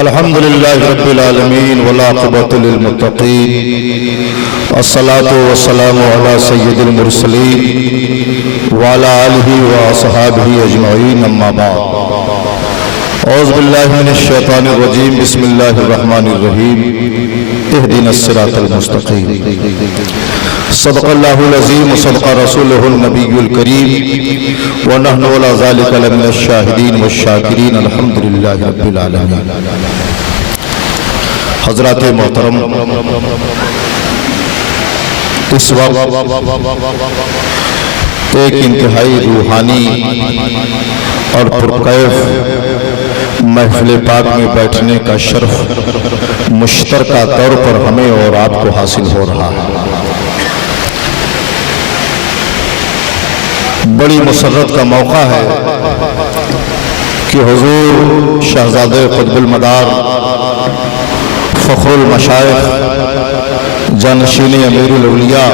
अल्हम्दुलिल्लाहि रब्बिल आलमीन वल आक़िबतु लिल मुत्तक़ीन अस्सलातु वस्सलामु अला सय्यिदिल मुरसलीन व अला आलिहि व अस्हाबिहि अजमईन अम्मा बाद। औज़ु बिल्लाहि मिनश शैतानिर रजीम बिस्मिल्लाहिर रहमानिर रहीम इहदिनस सिरातल मुस्तक़ीम सदक़ल्लाहुल अज़ीम व सदक़ रसूलुहुन नबियुल करीम व नहनु अला ज़ालिका लमिनश शाहिदीन व शाकिरीन अल्हम्दुलिल्लाहि रब्बिल आलमीन। हज़रात मोहतरम, इस वक्त एक इंतहाई रूहानी और पुरकैफ महफिल पाक में बैठने का शर्फ मुश्तरका तौर पर हमें और आपको हासिल हो रहा है। बड़ी मुसर्रत का मौका है कि हुजूर शहजादे क़ुतबुल मदार फ़ख्रुल मशाइख़ जानशीन अमीरुल औलिया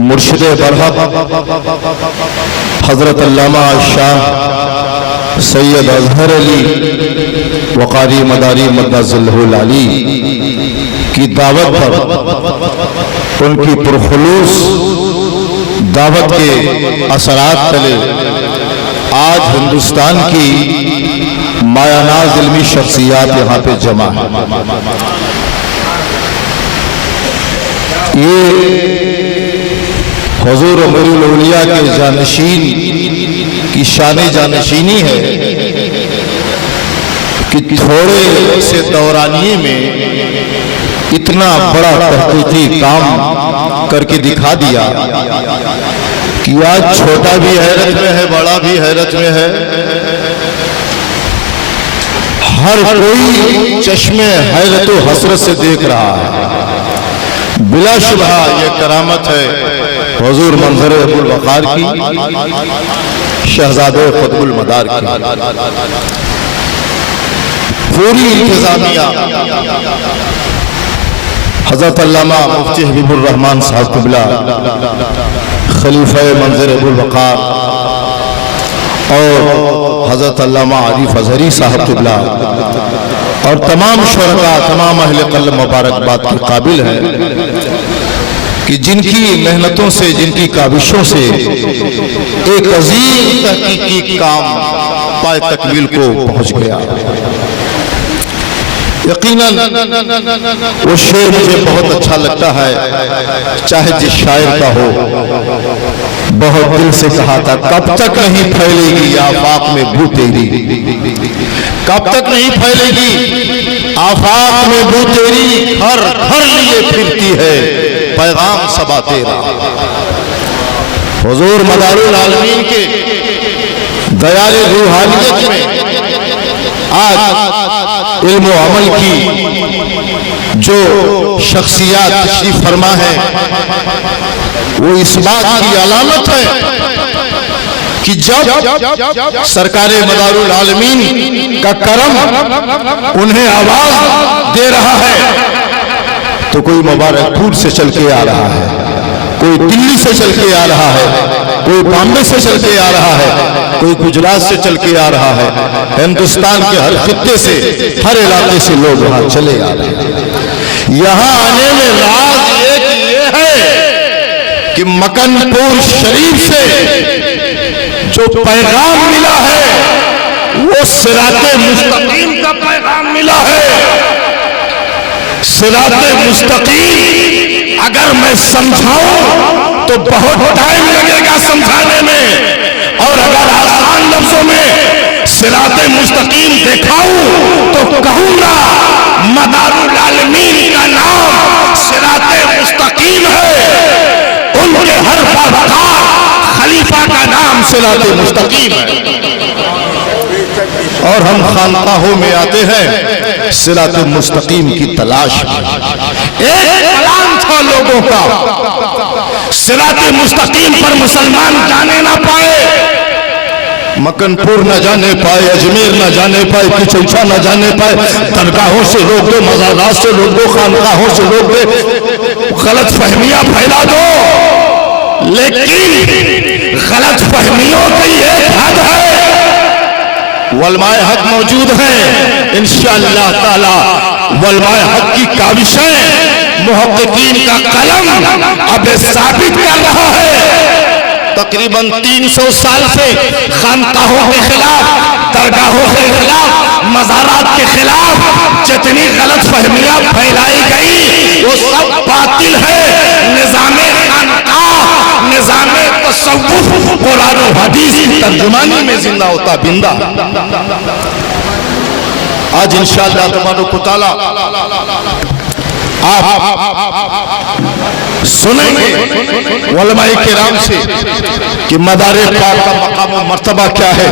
मुर्शिद बरहक हज़रत अल्लामा शाह सैयद अज़हर अली वक़ारी मदारी मद्दज़िल्लहुल अली की दावत पर उनकी पुरखुलूस दावत के असरात तले आज हिंदुस्तान की मायानाज़ इल्मी शख्सियात यहाँ पे जमा है। ये हुज़ूर अमीरुल औलिया के जानशीन की शान जानशीनी है कि थोड़े से दौरानिए में इतना बड़ा तहक़ीक़ी काम करके दिखा दिया कि आज छोटा भी हैरत में है, बड़ा भी हैरत में है। हर कोई चश्मे हैरत व हसरत से देख रहा है। बिलाशुबह ये करामत है हुजूर मंज़र अबुल वक़ार की, शहज़ादे क़ुतबुल मदार की। पूरी इंतज़ामिया हज़रत अल्लामा मुफ्ती हबीबुर रहमान साहब क़िबला खलीफा मंज़र अबुल वक़ार और हज़रत अल्लामा आरिफ अज़हरी साहब क़िबला और तमाम शुरका, तमाम अहले क़ल्ब मुबारकबाद के काबिल हैं कि जिनकी मेहनतों से, जिनकी काविशों से एक अजीम तहक़ीक़ी काम पाए तकमील को पहुँच गया। यकीनन वो शेर मुझे बहुत अच्छा लगता है, चाहे जिस शायर का हो। बहुत दिल से कहा था, कब तक नहीं फैलेगी आफाक में बू तेरी, कब तक नहीं फैलेगी आफाक में बू तेरी, हर घर लिए फिरती है पैगाम सबा तेरा। हुजूर मदारुल आलमीन के दयाल रूहानियत में आज इल्म व अमल की जो शख्सियात तशरीफ फरमा है, वो इस बात की अलामत है कि जब सरकारे मदारुल आलमीन का करम उन्हें आवाज दे रहा है तो कोई मुबारकपुर से चल के आ रहा है, कोई दिल्ली से चल के आ रहा है, कोई बॉम्बे से चल के आ रहा है, कोई गुजरात से चल के आ रहा है। हिंदुस्तान के हर खित्ते से, हर इलाके से लोग वहां चले आ रहे हैं। यहाँ आने में राज एक ये है कि मकनपुर शरीफ से जो पैगाम मिला है वो सिराते मुस्तकीम का पैगाम मिला है। सिराते मुस्तकीम अगर मैं समझाऊं तो बहुत टाइम लगेगा समझाने में, और अगर आसान लफ्जों में सिराते मुस्तकीम दिखाऊं तो कहूंगा मदारुल आलमीन का नाम सिराते मुस्तकीम है, उनके हर बाबकार खलीफा का नाम सिराते मुस्तकीम है। और हम खानकाहों में आते हैं सिराते मुस्तकीम की तलाश में। एक प्लान था लोगों का, सिराते मुस्तकीम पर मुसलमान जाने ना पाए, मकनपुर न जाने पाए, अजमेर न जाने पाए, किचौछा न जाने पाए, दरगाहों से रोक दो, मज़ारात से रोक दो, खानकाहों से रोक दो, गलत फहमियां फैला दो। लेकिन गलत फहमियों की एक हद है वलमाए हक मौजूद हैं। इंशाअल्लाह ताला वलमाए हक की काविशें मुहक्किकीन का कलम अब साबित कर रहा है। तकरीबन 300 साल से खानकाहों के खिलाफ, दरगाहों के खिलाफ, मज़ारात के खिलाफ जितनी गलत फहमियां फैलाई गई वो सब बातिल है। निज़ामे खानकाह, निज़ामे तसव्वुफ कुरान और हदीस की तर्जुमानी में जिंदा होता बिंदा। आज इंशाअल्लाह तबारक व तआला आप सुनेंगे उलमाए किराम से कि मदारे पाक का मकाम और मर्तबा क्या है,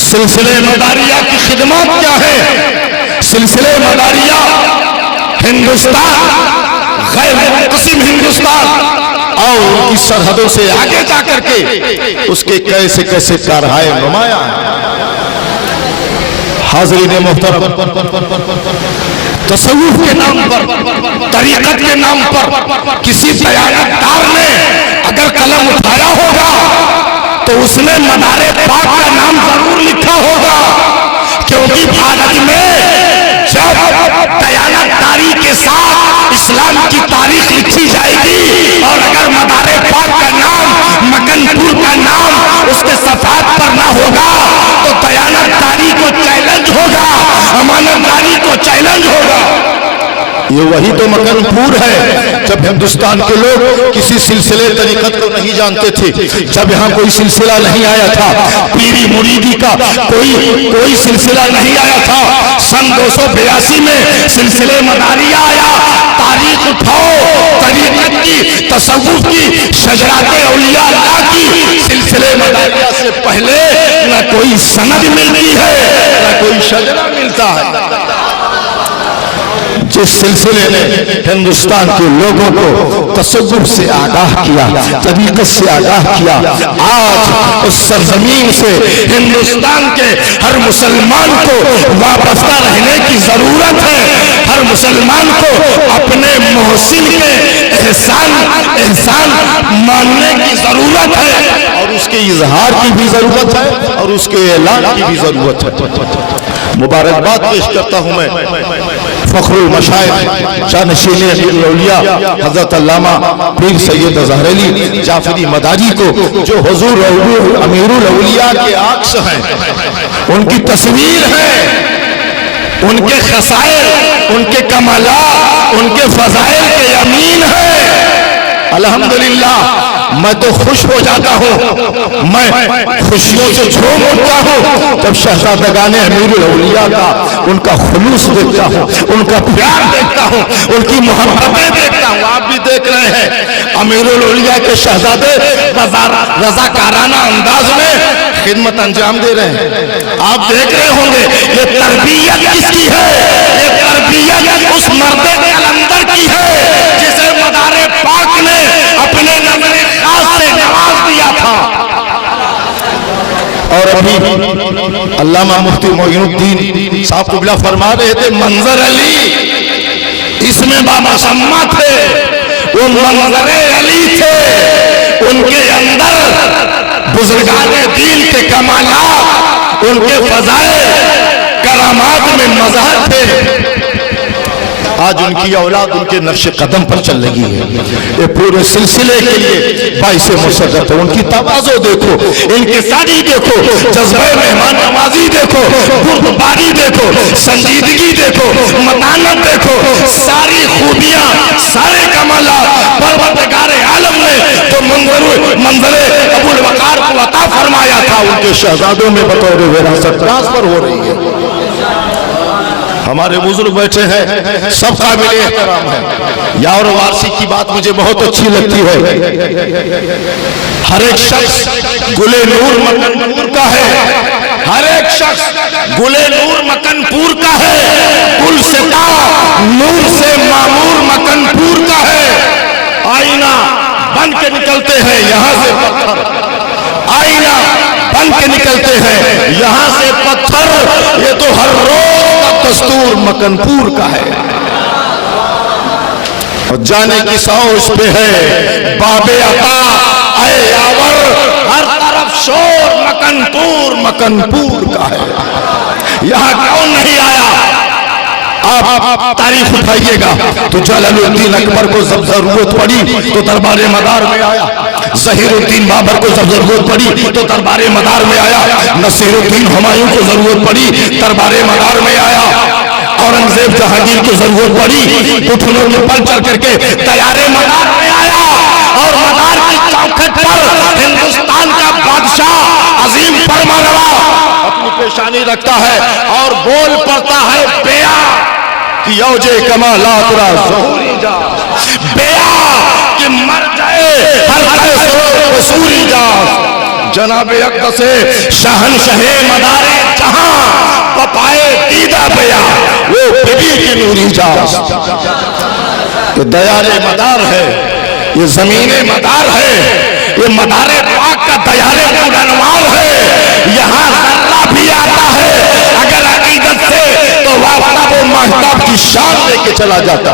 सिलसिले मदारिया की खिदमत क्या है। सिलसिले मदारिया हिंदुस्तान, गैर मुनक़सिम हिंदुस्तान और उनकी सरहदों से आगे जाकर के उसके कैसे कैसे कारहाय नुमाया। हाज़रीन मोहतरम, तसव्वुफ के नाम पर, तरीक़त के नाम पर किसी दयानतदार ने अगर कलम उठाया होगा तो उसने मदारे पाक का नाम जरूर लिखा होगा, क्योंकि भारत में जब दयानतदारी के साथ इस्लाम की तारीख लिखी जाएगी और अगर मदारे पाक का नाम, मकनपुर का नाम उसके सफात पर ना होगा तो दयानतदारी को चैलेंज होगा, अमानतदारी को चैलेंज होगा। ये वही तो मकनपुर है। जब हिंदुस्तान के लोग किसी सिलसिले तरीक़त को नहीं जानते थे, जब यहाँ कोई सिलसिला नहीं आया था, पीरी मुरीदी का कोई सिलसिला नहीं आया था। सन 282 में सिलसिले मदारिया आया। तारीख उठाओ, तरीक़त की, तसव्वुफ की, शजराते औलिया अल्लाह की। सिलसिले मदारिया से पहले न कोई सनद मिलती है न कोई शजरा मिलता है। जिस सिलसिले ने हिंदुस्तान के लोगों को तसव्वुफ से आगाह किया, तरीक़त से आगाह किया, आज उस सरजमीन से हिंदुस्तान के हर मुसलमान को वाबस्ता रहने की जरूरत है। हर मुसलमान को अपने मोहसिन के एहसान मानने की जरूरत है और उसके इजहार की भी जरूरत है और उसके ऐलान की भी जरूरत है। मुबारकबाद पेश करता हूं मैं फखरुल मशाइख जानशीन अमीरुल औलिया हजरत अल्लामा पीर सैयद ज़हरली जाफरी मदारी को, जो हुजूर अमीरुल औलिया के अक्स हैं, उनकी तस्वीर है, उनके खसाइल, उनके कमालात, उनके फजाइल के अमीन है। अल्हम्दुलिल्लाह मैं तो खुश हो जाता हूँ, मैं खुशियों से झूम उठता हूँ जब शहजादगाने अमीरुल औलिया का उनका खुलूस देखता हूँ, उनका प्यार देखता हूँ, उनकी मोहब्बतें देखता हूँ। आप भी देख रहे हैं अमीरुल औलिया के शहजादे रज़ाकाराना अंदाज में खिदमत अंजाम दे रहे हैं। आप देख रहे होंगे ये तरबियत किसकी है? ये तरबियत उस मर्दे कलंदर की है जिसे मदारे पाक ने अपने नज़रे खास से नवाज दिया था। और अभी अल्लामा मुफ्ती मोइनुद्दीन साहब कुबला फरमा रहे थे, मंजर अली इसमें बाबा शम्मा थे, वो मंजरे अली थे, उनके अंदर बुजुर्गाने दीन के कमालात, उनके फजाइल करामात में मज़हर थे। आज उनकी औलाद उनके नक्शे कदम पर चल रही है। ये पूरे सिलसिले के लिए बाइसे मुसर्रत है। उनकी तवाज़ो देखो, इनकी साड़ी देखो, जज्बे मेहमान नवाजी देखो, बुर्दबारी देखो, संजीदगी देखो, मतानत देखो, सारी खूबियां, सारे कमालात परवरदिगारे आलम ने जो मंजरे अबुल वकार को अता फरमाया था उनके शहजादों में बतौर विरासत ट्रांसफर हो रही है। हमारे बुजुर्ग बैठे हैं, सब काबिल एहतराम है। यार वारसी की बात मुझे बहुत अच्छी लगती है। हर एक शख्स गुले नूर मकनपुर का है, हर एक शख्स गुले नूर मकनपुर का है, कुल सिता नूर से मामूर मकनपुर का है। आईना बन के निकलते हैं यहां से पत्थर, आईना बन के निकलते हैं यहां से पत्थर। ये तो हर रोज दस्तूर मकनपुर का है और जाने की सौच पे है बाबे अता आए यावर, हर तरफ शोर मकनपुर का है। यहाँ कौन नहीं आया? आप तारीख उठाइएगा तो जलालुद्दीन अकबर को जब जरूरत पड़ी तो दरबार मदार में आया, ज़हीरुद्दीन बाबर को जब जरूरत पड़ी तो दरबार मदार में आया, नसीरुद्दीन हुमायूं को जरूरत पड़ी दरबार मदार में आया, औरंगजेब जहांगीर को जरूरत पड़ी घुटनों में पल चढ़ करके तैयारे मदार में आया। और मदार की चौखट पर हिंदुस्तान का बादशाह अजीम फरमानवा अपनी पेशानी रखता है और बोल पड़ता है बेया कि यौजे कमालात रा ज़हूरी जा, बेया कि मर जाए हर कसूरी जा। जनाब अक़दस शहंशाहे मदारे जहां पपाए दीदा बेया वो बीबी की नूरी जा। ये दयारे मदार है, ये जमीने मदार है, ये मदारे पाक का दयारे पूरनवार है। यहाँ जर्रा भी आता है अगर अकीदत से तो वापस वो महताब की शान लेके चला जाता।